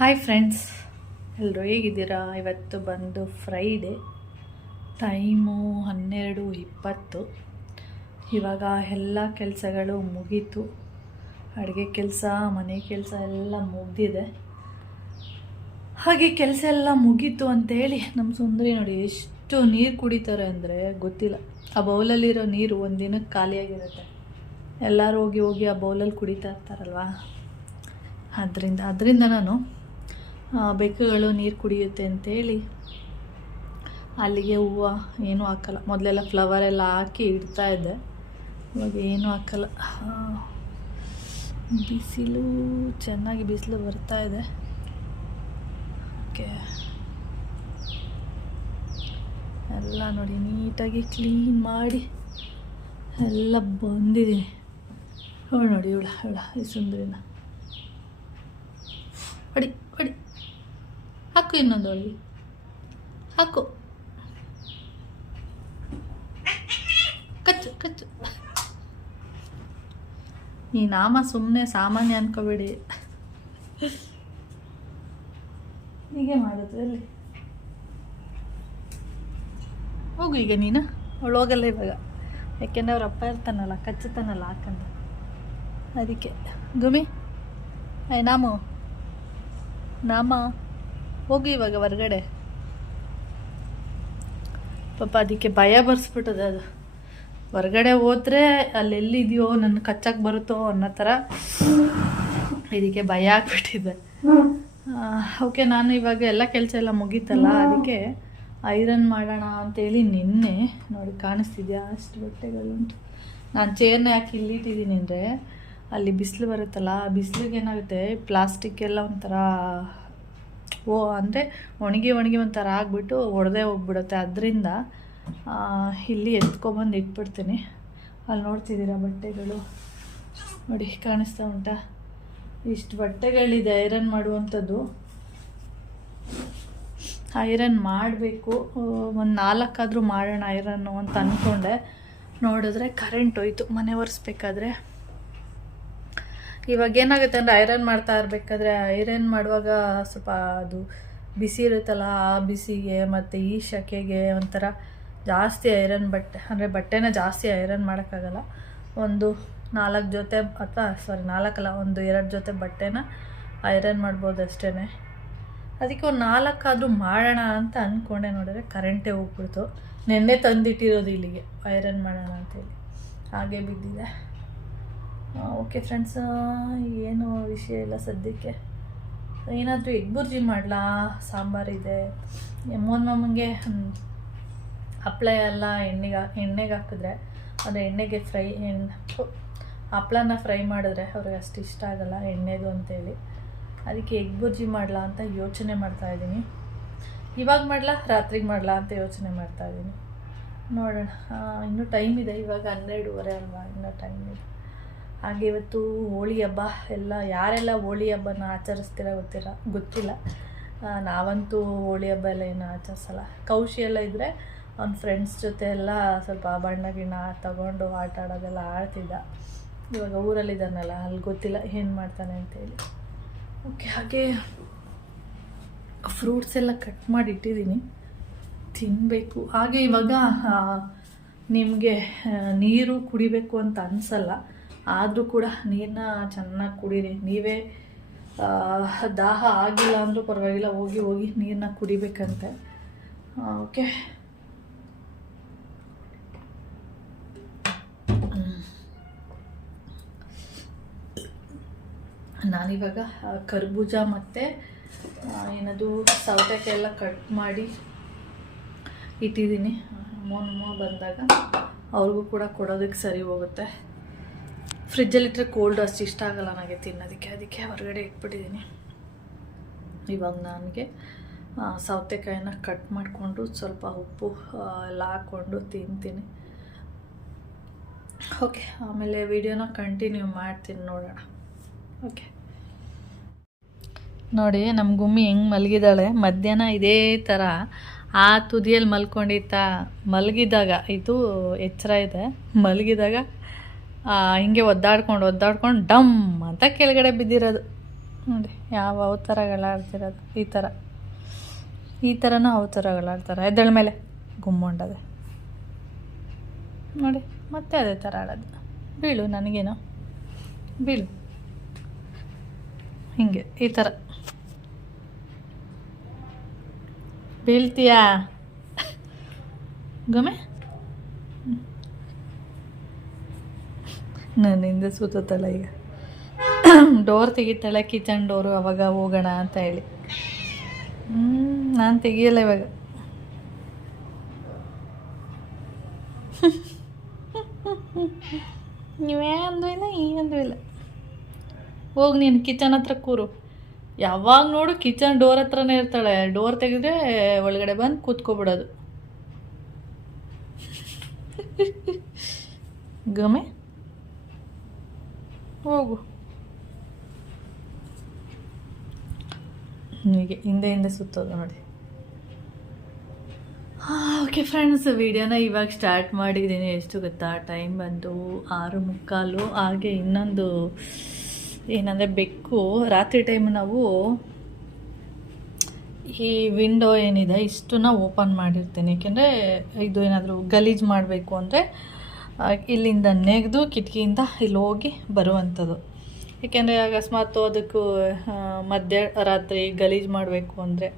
Hi friends, ಎಲ್ಲರೂ ಹೇಗಿದ್ದೀರಾ? ಇವತ್ತು ಬಂದು ಫ್ರೈಡೇ, ಟೈಮು 12:20. ಇವಾಗ ಎಲ್ಲ ಕೆಲಸಗಳು ಮುಗೀತು. ಅಡುಗೆ ಕೆಲಸ, ಮನೆ ಕೆಲಸ ಎಲ್ಲ ಮುಗಿದಿದೆ. ಹಾಗೆ ಕೆಲಸ ಎಲ್ಲ ಮುಗೀತು ಅಂತೇಳಿ ನಮ್ಮ ಸುಂದರಿ ನೋಡಿ ಎಷ್ಟು ನೀರು ಕುಡಿತಾರೆ ಅಂದರೆ ಗೊತ್ತಿಲ್ಲ. ಆ ಬೌಲಲ್ಲಿರೋ ನೀರು ಒಂದು ದಿನಕ್ಕೆ ಖಾಲಿಯಾಗಿರುತ್ತೆ. ಎಲ್ಲರೂ ಹೋಗಿ ಹೋಗಿ ಆ ಬೌಲಲ್ಲಿ ಕುಡಿತಾ ಇರ್ತಾರಲ್ವ, ಅದರಿಂದ ನಾನು ಬೆಕ್ಕುಗಳು ನೀರು ಕುಡಿಯುತ್ತೆ ಅಂತೇಳಿ ಅಲ್ಲಿಗೆ ಹೂವು ಏನೂ ಹಾಕಲ್ಲ. ಮೊದಲೆಲ್ಲ ಫ್ಲವರ್ ಎಲ್ಲ ಹಾಕಿ ಇಡ್ತಾ ಇದ್ದೆ, ಇವಾಗ ಏನೂ ಹಾಕಲ್ಲ. ಬಿಸಿಲು ಚೆನ್ನಾಗಿ ಬಿಸಿಲು ಬರ್ತಾ ಇದೆ. ಓಕೆ, ಎಲ್ಲ ನೋಡಿ ನೀಟಾಗಿ ಕ್ಲೀನ್ ಮಾಡಿ ಎಲ್ಲ ಬಂದಿದ್ದೀನಿ. ನೋಡಿ ಇವಳ ಈ ಸುಂದರಿನ ಹೊಡಿ ಹೊಡಿ, ಹಾಕು ಇನ್ನೊಂದು ಹೊಡಿ, ಹಾಕು, ಕಚ್ಚು ಕಚ್ಚು. ಈ ನಾಮ ಸುಮ್ಮನೆ ಸಾಮಾನ್ಯ ಅನ್ಕೋಬೇಡಿ, ಹೀಗೆ ಮಾಡೋದು. ಅಲ್ಲಿ ಹೋಗು ಈಗ ನೀನು. ಅವಳು ಹೋಗಲ್ಲ ಇವಾಗ, ಯಾಕೆಂದರೆ ಅವ್ರ ಅಪ್ಪ ಇರ್ತಾನಲ್ಲ, ಕಚ್ಚುತ್ತಾನಲ್ಲ ಹಾಕಂತ. ಅದಕ್ಕೆ ಗುಮಿ ನಾಮ ಹೋಗು ಇವಾಗ ಹೊರಗಡೆ. ಪಾಪ ಅದಕ್ಕೆ ಭಯ ಬರ್ಸ್ಬಿಟ್ಟದೆ. ಅದು ಹೊರಗಡೆ ಹೋದರೆ ಅಲ್ಲೆಲ್ಲಿದೆಯೋ ನನ್ನ ಕಚ್ಚಕ್ಕೆ ಬರುತ್ತೋ ಅನ್ನೋ ಥರ ಇದಕ್ಕೆ ಭಯ ಆಗ್ಬಿಟ್ಟಿದೆ. ಓಕೆ, ನಾನು ಇವಾಗ ಎಲ್ಲ ಕೆಲಸ ಎಲ್ಲ ಮುಗೀತಲ್ಲ, ಅದಕ್ಕೆ ಐರನ್ ಮಾಡೋಣ ಅಂತೇಳಿ ನಿನ್ನೆ ನೋಡಿ ಕಾಣಿಸ್ತಿದ್ಯಾ ಅಷ್ಟು ಬಟ್ಟೆಗಳುಂಟು. ನಾನು ಚೇರ್ನ ಯಾಕೆ ಇಲ್ಲಿಟ್ಟಿದ್ದೀನಿ ಅಂದರೆ ಅಲ್ಲಿ ಬಿಸಿಲು ಬರುತ್ತಲ್ಲ, ಬಿಸಿಲಿಗೆ ಏನಾಗುತ್ತೆ ಪ್ಲಾಸ್ಟಿಕ್ ಎಲ್ಲ ಒಂಥರ ಅಂದರೆ ಒಣಗಿ ಒಂಥರ ಆಗಿಬಿಟ್ಟು ಒಡೆದೇ ಹೋಗ್ಬಿಡುತ್ತೆ. ಅದರಿಂದ ಇಲ್ಲಿ ಎತ್ಕೊಬಂದು ಇಟ್ಬಿಡ್ತೀನಿ. ಅಲ್ಲಿ ನೋಡ್ತಿದ್ದೀರಾ ಬಟ್ಟೆಗಳು ನೋಡಿ, ಕಾಣಿಸ್ತಾ ಉಂಟಾ? ಇಷ್ಟು ಬಟ್ಟೆಗಳಿದೆ ಐರನ್ ಮಾಡುವಂಥದ್ದು. ಐರನ್ ಮಾಡಬೇಕು, ಒಂದು 4 ಆದರೂ ಮಾಡೋಣ ಐರನ್ನು ಅಂತ ಅಂದ್ಕೊಂಡೆ. ನೋಡಿದ್ರೆ ಕರೆಂಟ್ ಹೋಯ್ತು ಮನೆ ಒರೆಸ್ಬೇಕಾದ್ರೆ. ಇವಾಗ ಏನಾಗುತ್ತೆ ಅಂದರೆ ಐರನ್ ಮಾಡ್ತಾ ಇರಬೇಕಾದ್ರೆ, ಐರನ್ ಮಾಡುವಾಗ ಸ್ವಲ್ಪ ಅದು ಬಿಸಿ ಇರುತ್ತಲ್ಲ, ಆ ಬಿಸಿಗೆ ಮತ್ತು ಈ ಶಕೆಗೆ ಒಂಥರ ಜಾಸ್ತಿ ಐರನ್ ಅಂದರೆ ಬಟ್ಟೆನ ಜಾಸ್ತಿ ಐರನ್ ಮಾಡೋಕ್ಕಾಗಲ್ಲ. ಒಂದು 4 ಜೊತೆ ಅಥವಾ 2 ಜೊತೆ ಬಟ್ಟೆನ ಐರನ್ ಮಾಡ್ಬೋದು ಅಷ್ಟೇ. ಅದಕ್ಕೆ ಒಂದು 4 ಆದರೂ ಮಾಡೋಣ ಅಂತ ಅಂದ್ಕೊಂಡೆ. ನೋಡಿದ್ರೆ ಕರೆಂಟೇ ಹೋಗ್ಬಿಡ್ತು. ನೆನ್ನೆ ತಂದಿಟ್ಟಿರೋದು ಇಲ್ಲಿಗೆ ಐರನ್ ಮಾಡೋಣ ಅಂತೇಳಿ, ಹಾಗೆ ಬಿದ್ದಿದೆ. ಓಕೆ ಫ್ರೆಂಡ್ಸ್, ಏನು ವಿಷಯ ಇಲ್ಲ ಸದ್ಯಕ್ಕೆ. ಏನಾದರೂ ಎಗ್ ಬುರ್ಜಿ ಮಾಡಲಾ, ಸಾಂಬಾರಿದೆ. ಮಮ್ಮಂಗೆ ಹಪ್ಪಳ ಎಲ್ಲ ಎಣ್ಣೆಗೆ ಹಾಕಿದ್ರೆ, ಅಂದರೆ ಎಣ್ಣೆಗೆ ಹಪ್ಪಳನ ಫ್ರೈ ಮಾಡಿದ್ರೆ ಅವ್ರಿಗೆ ಅಷ್ಟು ಇಷ್ಟ ಆಗಲ್ಲ ಎಣ್ಣೆದು ಅಂತೇಳಿ. ಅದಕ್ಕೆ ಎಗ್ ಬುರ್ಜಿ ಮಾಡಲಾ ಅಂತ ಯೋಚನೆ ಮಾಡ್ತಾಯಿದ್ದೀನಿ. ಇವಾಗ ಮಾಡಲಾ ರಾತ್ರಿಗೆ ಮಾಡಲಾ ಅಂತ ಯೋಚನೆ ಮಾಡ್ತಾಯಿದ್ದೀನಿ. ನೋಡೋಣ, ಇನ್ನೂ ಟೈಮ್ ಇದೆ. ಇವಾಗ 12:30 ಅಲ್ವಾ, ಇನ್ನೂ ಟೈಮ್ ಇದೆ. ಹಾಗೆ ಇವತ್ತು ಹೋಳಿ ಹಬ್ಬ ಎಲ್ಲ, ಯಾರೆಲ್ಲ ಹೋಳಿ ಹಬ್ಬನ ಆಚರಿಸ್ತೀರ ಗೊತ್ತಿಲ್ಲ. ನಾವಂತೂ ಹೋಳಿ ಹಬ್ಬ ಎಲ್ಲ ಏನು ಆಚರಿಸಲ್ಲ. ಕೌಶಿ ಎಲ್ಲ ಇದ್ದರೆ ಅವ್ನ ಫ್ರೆಂಡ್ಸ್ ಜೊತೆ ಎಲ್ಲ ಸ್ವಲ್ಪ ಬಣ್ಣ ತಗೊಂಡು ಆಟ ಆಡೋದೆಲ್ಲ ಆಡ್ತಿದ್ದ. ಇವಾಗ ಊರಲ್ಲಿದ್ದಾನಲ್ಲ, ಅಲ್ಲಿ ಗೊತ್ತಿಲ್ಲ ಏನು ಮಾಡ್ತಾನೆ ಅಂತೇಳಿ. ಓಕೆ, ಹಾಗೆ ಫ್ರೂಟ್ಸ್ ಎಲ್ಲ ಕಟ್ ಮಾಡಿ ಇಟ್ಟಿದ್ದೀನಿ, ತಿನ್ನಬೇಕು. ಹಾಗೆ ಇವಾಗ ನಿಮಗೆ ನೀರು ಕುಡಿಬೇಕು ಅಂತ ಅನಿಸಲ್ಲ, ಆದರೂ ಕೂಡ ನೀರನ್ನ ಚೆನ್ನಾಗಿ ಕುಡೀರಿ. ನೀವೇ ದಾಹ ಆಗಿಲ್ಲ ಅಂದರೂ ಪರವಾಗಿಲ್ಲ, ಹೋಗಿ ನೀರನ್ನ ಕುಡಿಬೇಕಂತೆ. ಓಕೆ, ನಾನಿವಾಗ ಕರ್ಬೂಜ ಮತ್ತು ಏನದು ಸೌತೆಕಾಯಿ ಎಲ್ಲ ಕಟ್ ಮಾಡಿ ಇಟ್ಟಿದ್ದೀನಿ. ಮೊಮ್ಮ ಬಂದಾಗ ಅವ್ರಿಗೂ ಕೂಡ ಕೊಡೋದಕ್ಕೆ ಸರಿ ಹೋಗುತ್ತೆ. ಫ್ರಿಜ್ಜಲ್ಲಿಟ್ಟರೆ ಕೋಲ್ಡ್ ಅಷ್ಟು ಇಷ್ಟ ಆಗಲ್ಲ ನನಗೆ ತಿನ್ನೋದಕ್ಕೆ, ಅದಕ್ಕೆ ಹೊರಗಡೆ ಇಟ್ಬಿಟ್ಟಿದ್ದೀನಿ. ಇವಾಗ ನನಗೆ ಸೌತೆಕಾಯಿನ ಕಟ್ ಮಾಡಿಕೊಂಡು ಸ್ವಲ್ಪ ಉಪ್ಪು ಎಲ್ಲ ಹಾಕ್ಕೊಂಡು ತಿಂತೀನಿ. ಓಕೆ, ಆಮೇಲೆ ವಿಡಿಯೋನ ಕಂಟಿನ್ಯೂ ಮಾಡ್ತೀನಿ, ನೋಡೋಣ. ಓಕೆ, ನೋಡಿ ನಮ್ಮ ಗುಮ್ಮಿ ಹೆಂಗೆ ಮಲಗಿದ್ದಾಳೆ. ಮಧ್ಯಾಹ್ನ ಇದೇ ಥರ ಆ ತುದಿಯಲ್ಲಿ ಮಲಗಿದಾಗ ಇದು ಎಚ್ಚರ ಇದೆ. ಮಲಗಿದಾಗ ಹಿಂಗೆ ಒದ್ದಾಡ್ಕೊಂಡು ಡಮ್ ಅಂತ ಕೆಳಗಡೆ ಬಿದ್ದಿರೋದು. ನೋಡಿ ಯಾವ ಅವತಾರಗಳಾಡ್ತಿರೋದು ಈ ಥರನೂ ಅವತಾರಗಳಾಡ್ತಾರೆ. ಎದ್ದೇಳ ಮೇಲೆ ಗುಮ್ಮೊಂಡದೆ ನೋಡಿ, ಮತ್ತೆ ಅದೇ ಥರ ಆಡೋದು. ಬೀಳು, ನನಗೇನು ಬೀಳು, ಹಿಂಗೆ ಈ ಥರ ಬೀಳ್ತೀಯಾ ಗೊಮ್ಮೆ. ನನ್ನಿಂದ ಸುತ್ತಲ್ಲ ಈಗ. ಡೋರ್ ತೆಗಿತಾಳೆ, ಕಿಚನ್ ಡೋರು, ಅವಾಗ ಹೋಗೋಣ ಅಂತ ಹೇಳಿ. ನಾನು ತೆಗಿಯಲ್ಲ ಇವಾಗ. ನೀವೇ ಅಂದು ಇಲ್ಲ, ಈ ಅಂದು ಇಲ್ಲ. ಹೋಗಿ ನೀನು ಕಿಚನ್ ಹತ್ರ ಕೂರು. ಯಾವಾಗ ನೋಡು ಕಿಚನ್ ಡೋರ್ ಹತ್ರನೇ ಇರ್ತಾಳೆ. ಡೋರ್ ತೆಗೆದ್ರೆ ಒಳಗಡೆ ಬಂದು ಕೂತ್ಕೊಬಿಡೋದು. ಗಮೆ ಹೋಗು. ಹೀಗೆ ಹಿಂದೆ ಸುತ್ತೋದು ನೋಡಿ. ಓಕೆ ಫ್ರೆಂಡ್ಸ್, ವಿಡಿಯೋನ ಇವಾಗ ಸ್ಟಾರ್ಟ್ ಮಾಡಿದ್ದೀನಿ. ಎಷ್ಟು ಗೊತ್ತಾ, ಟೈಮ್ ಬಂದು 6:45. ಹಾಗೆ ಇನ್ನೊಂದು ಏನಂದರೆ ಬೆಕ್ಕು ರಾತ್ರಿ ಟೈಮ್ ನಾವು ಈ ವಿಂಡೋ ಏನಿದೆ ಇಷ್ಟನ್ನ ಓಪನ್ ಮಾಡಿರ್ತೀನಿ. ಏಕೆಂದರೆ ಇದು ಏನಾದರೂ ಗಲೀಜು ಮಾಡಬೇಕು ಅಂದರೆ ಇಲ್ಲಿಂದ ನೆಗೆದು ಕಿಟಕಿಯಿಂದ ಇಲ್ಲಿ ಹೋಗಿ ಬರುವಂಥದ್ದು. ಏಕೆಂದರೆ ಅಕಸ್ಮಾತ್ ಅದಕ್ಕೂ ಮಧ್ಯರಾತ್ರಿ ಗಲೀಜು ಮಾಡಬೇಕು ಅಂದರೆ,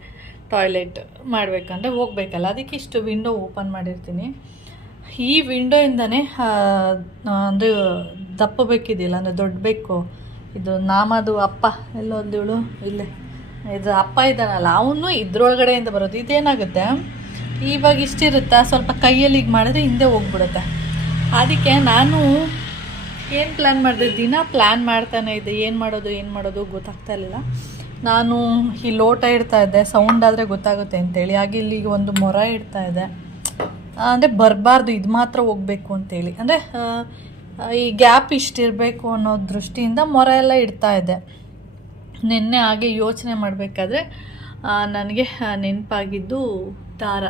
ಟಾಯ್ಲೆಟ್ ಮಾಡಬೇಕಂದ್ರೆ ಹೋಗ್ಬೇಕಲ್ಲ, ಅದಕ್ಕೆ ಇಷ್ಟು ವಿಂಡೋ ಓಪನ್ ಮಾಡಿರ್ತೀನಿ. ಈ ವಿಂಡೋಯಿಂದನೇ ಅಂದರೆ ದಪ್ಪ ಬೇಕಿದೆಯಲ್ಲ, ಅಂದರೆ ದೊಡ್ಡ ಬೇಕು, ಇದು ನಾಮದು ಅಪ್ಪ ಎಲ್ಲೊಂದೇಳು ಇಲ್ಲೇ ಇದು ಅಪ್ಪ ಇದ್ದಾನಲ್ಲ, ಅವನು ಇದ್ರೊಳಗಡೆಯಿಂದ ಬರೋದು. ಇದೇನಾಗುತ್ತೆ, ಇವಾಗ ಇಷ್ಟಿರುತ್ತೆ, ಸ್ವಲ್ಪ ಕೈಯಲ್ಲಿ ಈಗ ಮಾಡಿದ್ರೆ ಹಿಂದೆ ಹೋಗ್ಬಿಡುತ್ತೆ. ಅದಕ್ಕೆ ನಾನು ಏನು ಪ್ಲ್ಯಾನ್ ಮಾಡಿದೆ, ದಿನ ಪ್ಲ್ಯಾನ್ ಮಾಡ್ತಾನೆ ಇದ್ದೆ, ಏನು ಮಾಡೋದು ಗೊತ್ತಾಗ್ತಾ ಇರಲಿಲ್ಲ. ನಾನು ಈ ಲೋಟ ಇಡ್ತಾಯಿದ್ದೆ, ಸೌಂಡ್ ಆದರೆ ಗೊತ್ತಾಗುತ್ತೆ ಅಂತೇಳಿ. ಹಾಗೆ ಇಲ್ಲಿಗೆ ಒಂದು ಮೊರ ಇಡ್ತಾಯಿದ್ದೆ, ಅಂದರೆ ಬರಬಾರ್ದು, ಇದು ಮಾತ್ರ ಹೋಗಬೇಕು ಅಂತೇಳಿ. ಅಂದರೆ ಈ ಗ್ಯಾಪ್ ಇಷ್ಟಿರಬೇಕು ಅನ್ನೋ ದೃಷ್ಟಿಯಿಂದ ಮೊರ ಎಲ್ಲ ಇಡ್ತಾಯಿದ್ದೆ. ನಿನ್ನೆ ಹಾಗೆ ಯೋಚನೆ ಮಾಡಬೇಕಾದ್ರೆ ನನಗೆ ನೆನಪಾಗಿದ್ದು ದಾರ.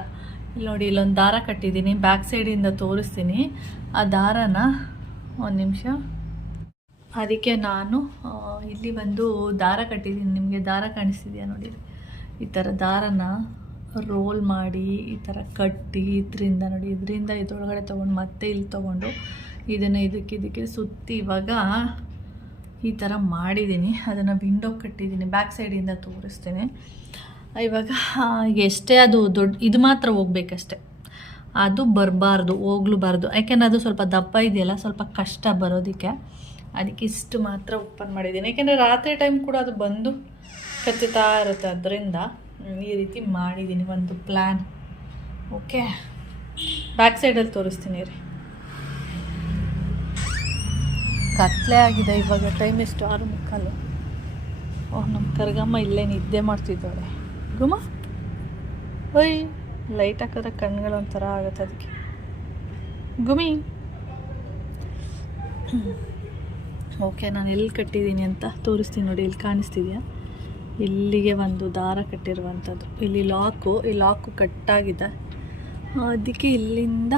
ಇಲ್ಲಿ ನೋಡಿ, ಇಲ್ಲೊಂದು ದಾರ ಕಟ್ಟಿದ್ದೀನಿ, ಬ್ಯಾಕ್ ಸೈಡಿಂದ ತೋರಿಸ್ತೀನಿ. ಆ ದಾರನ ಒಂದು ನಿಮಿಷ. ಅದಕ್ಕೆ ನಾನು ಇಲ್ಲಿ ಒಂದು ದಾರ ಕಟ್ಟಿದ್ದೀನಿ. ನಿಮಗೆ ದಾರ ಕಾಣಿಸ್ತಿದೆಯಾ ನೋಡಿ, ಈ ಥರ ದಾರನ ರೋಲ್ ಮಾಡಿ ಈ ಥರ ಕಟ್ಟಿ ಇದರಿಂದ ನೋಡಿ, ಇದರಿಂದ ಇದರೊಳಗಡೆ ತೊಗೊಂಡು ಮತ್ತೆ ಇಲ್ಲಿ ತೊಗೊಂಡು ಇದನ್ನು ಇದಕ್ಕೆ ಸುತ್ತಿ ಇವಾಗ ಈ ಥರ ಮಾಡಿದ್ದೀನಿ. ಅದನ್ನು ವಿಂಡೋ ಕಟ್ಟಿದ್ದೀನಿ, ಬ್ಯಾಕ್ ಸೈಡಿಂದ ತೋರಿಸ್ತೀನಿ. ಇವಾಗ ಎಷ್ಟೇ ಅದು ದೊಡ್ಡ ಇದು ಮಾತ್ರ ಹೋಗ್ಬೇಕಷ್ಟೆ, ಅದು ಹೋಗ್ಲೂಬಾರ್ದು. ಯಾಕೆಂದರೆ ಅದು ಸ್ವಲ್ಪ ದಪ್ಪ ಇದೆಯಲ್ಲ, ಸ್ವಲ್ಪ ಕಷ್ಟ ಬರೋದಕ್ಕೆ. ಅದಕ್ಕೆ ಇಷ್ಟು ಮಾತ್ರ ಓಪನ್ ಮಾಡಿದ್ದೀನಿ. ಯಾಕೆಂದರೆ ರಾತ್ರಿ ಟೈಮ್ ಕೂಡ ಅದು ಬಂದು ಕಚ್ಚುತ್ತಾ ಇರುತ್ತೆ, ಅದರಿಂದ ಈ ರೀತಿ ಮಾಡಿದ್ದೀನಿ ಒಂದು ಪ್ಲ್ಯಾನ್. ಓಕೆ, ಬ್ಯಾಕ್ ಸೈಡಲ್ಲಿ ತೋರಿಸ್ತೀನಿ ರೀ. ಕತ್ಲೆ ಆಗಿದೆ ಇವಾಗ, ಟೈಮ್ ಎಷ್ಟು, 6:45. ಓಹ್, ನಮ್ಮ ಕರ್ಗಮ್ಮ ಇಲ್ಲೇ ನಿದ್ದೆ ಮಾಡ್ತಿದ್ದಾಳೆ. ಗುಮ್ಮ ಓಯ್, ಲೈಟ್ ಹಾಕಿದ್ರೆ ಕಣ್ಗಳು ಒಂಥರ ಆಗುತ್ತೆ ಅದಕ್ಕೆ. ಗುಮಿ ಓಕೆ, ನಾನು ಎಲ್ಲಿ ಕಟ್ಟಿದ್ದೀನಿ ಅಂತ ತೋರಿಸ್ತೀನಿ ನೋಡಿ. ಇಲ್ಲಿ ಕಾಣಿಸ್ತಿದೆಯಾ, ಇಲ್ಲಿಗೆ ಒಂದು ದಾರ ಕಟ್ಟಿರುವಂಥದ್ದು. ಇಲ್ಲಿ ಈ ಲಾಕು ಕಟ್ಟಾಗಿದೆ, ಅದಕ್ಕೆ ಇಲ್ಲಿಂದ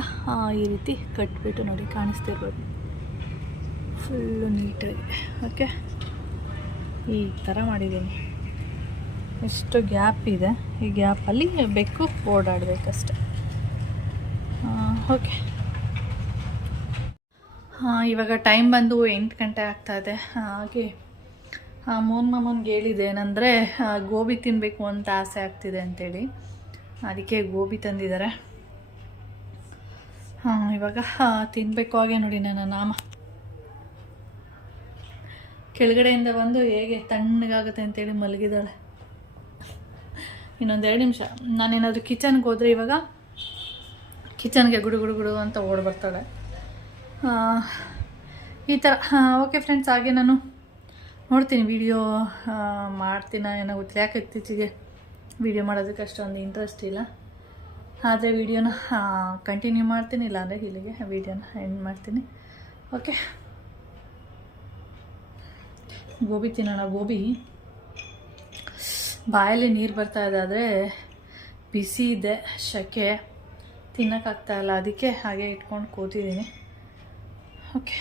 ಈ ರೀತಿ ಕಟ್ಬಿಟ್ಟು ನೋಡಿ, ಕಾಣಿಸ್ತಿರ್ಬೋದು ಫುಲ್ಲು ನೀಟಾಗಿ. ಓಕೆ, ಈ ಥರ ಮಾಡಿದ್ದೀನಿ. ಎಷ್ಟು ಗ್ಯಾಪ್ ಇದೆ, ಈ ಗ್ಯಾಪಲ್ಲಿ ಬೆಕ್ಕು ಓಡಾಡಬೇಕಷ್ಟೆ. ಓಕೆ, ಇವಾಗ ಟೈಮ್ ಬಂದು 8 ಗಂಟೆ ಆಗ್ತಾಯಿದೆ. ಹಾಗೆ ಮೋನ್ ಮಾಮನ್ಗೆ ಹೇಳಿದೆ ಏನಂದರೆ ಗೋಬಿ ತಿನ್ನಬೇಕು ಅಂತ ಆಸೆ ಆಗ್ತಿದೆ ಅಂಥೇಳಿ. ಅದಕ್ಕೆ ಗೋಬಿ ತಂದಿದ್ದಾರೆ. ಇವಾಗ ತಿನ್ನಬೇಕು. ಹಾಗೆ ನೋಡಿ, ನನ್ನ ನಾಮ ಕೆಳಗಡೆಯಿಂದ ಬಂದು ಹೇಗೆ ತಣ್ಣಗಾಗುತ್ತೆ ಅಂತೇಳಿ ಮಲಗಿದ್ದಾಳೆ. ಇನ್ನೊಂದು 2 ನಿಮಿಷ ನಾನೇನಾದರೂ ಕಿಚನ್ಗೆ ಹೋದರೆ ಇವಾಗ ಕಿಚನ್ಗೆ ಗುಡು ಅಂತ ಓಡ್ಬರ್ತಾಳೆ. ಈ ಥರ. ಓಕೆ ಫ್ರೆಂಡ್ಸ್, ಹಾಗೆ ನಾನು ನೋಡ್ತೀನಿ ವಿಡಿಯೋ ಮಾಡ್ತೀನ ಏನೋ ಗೊತ್ತಿಲ್ಲ. ಯಾಕೆ ಇತ್ತೀಚೆಗೆ ವಿಡಿಯೋ ಮಾಡೋದಕ್ಕೆ ಅಷ್ಟೊಂದು ಇಂಟ್ರೆಸ್ಟ್ ಇಲ್ಲ. ಆದರೆ ವಿಡಿಯೋನ ಕಂಟಿನ್ಯೂ ಮಾಡ್ತೀನಿ, ಇಲ್ಲಾಂದರೆ ಇಲ್ಲಿಗೆ ವಿಡಿಯೋನ ಎಂಡ್ ಮಾಡ್ತೀನಿ. ಓಕೆ, ಗೋಬಿ ತಿನ್ನೋಣ. ಗೋಬಿ ಬಾಯಲ್ಲಿ ನೀರು ಬರ್ತಾಯಿದೆ, ಆದರೆ ಬಿಸಿ ಇದೆ, ಶೆಕೆ, ತಿನ್ನೋಕ್ಕಾಗ್ತಾಯಿಲ್ಲ. ಅದಕ್ಕೆ ಹಾಗೆ ಇಟ್ಕೊಂಡು ಕೂತಿದ್ದೀನಿ. ಓಕೆ.